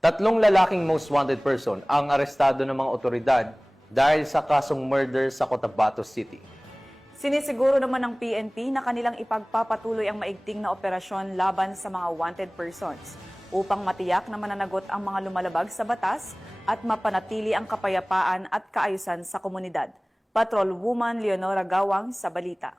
Tatlong lalaking most wanted person ang arestado ng mga otoridad dahil sa kasong murder sa Cotabato City. Sinisiguro naman ng PNP na kanilang ipagpapatuloy ang maigting na operasyon laban sa mga wanted persons upang matiyak na mananagot ang mga lumalabag sa batas at mapanatili ang kapayapaan at kaayusan sa komunidad. Patrolwoman Leonora Gawang sa balita.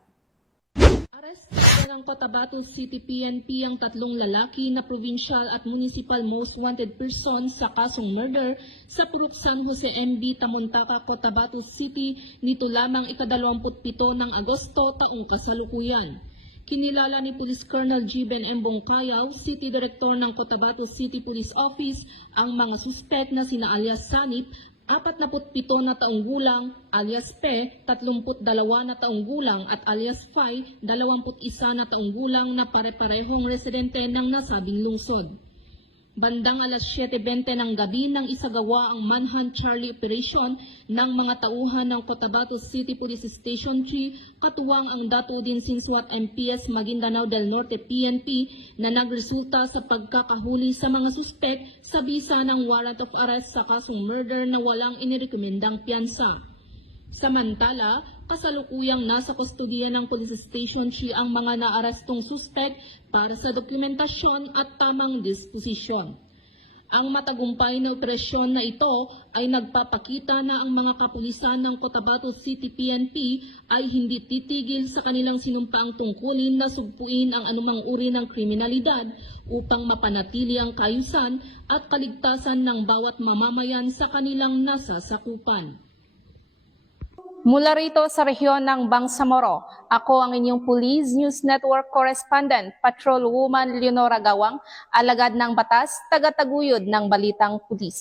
Arestado ng Cotabato City PNP ang tatlong lalaki na provincial at municipal most wanted person sa kasong murder sa Purok San Jose MB, Tamontaka, Cotabato City nito lamang ika-27 ng Agosto taong kasalukuyan. Kinilala ni Police Colonel Giben M. Bongkayaw, City Director ng Cotabato City Police Office, ang mga suspect na sina alias Sanip, 47 na taong gulang, alias Pe, 32 na taong gulang at alias Fai, 21 na taong gulang na pare-parehong residente ng nasabing lungsod. Bandang alas 7:20 ng gabi nang isagawa ang Manhunt Charlie Operation ng mga tauhan ng Cotabato City Police Station 3, katuwang ang Datudin Sinswat MPS Maguindanao del Norte PNP na nagresulta sa pagkakahuli sa mga suspek sa bisa ng warrant of arrest sa kasong murder na walang inirekomendang piyansa. Samantala, kasalukuyang nasa kustodiya ng Police Station 3 ang mga naarestong suspek para sa dokumentasyon at tamang disposisyon. Ang matagumpay na operasyon na ito ay nagpapakita na ang mga kapulisan ng Cotabato City PNP ay hindi titigil sa kanilang sinumpaang tungkulin na sugpuin ang anumang uri ng kriminalidad upang mapanatili ang kaayusan at kaligtasan ng bawat mamamayan sa kanilang nasasakupan. Mula rito sa rehiyon ng Bangsamoro, ako ang inyong Police News Network Correspondent, Patrolwoman Leonora Gawang, alagad ng batas, tagataguyod ng Balitang Pulis.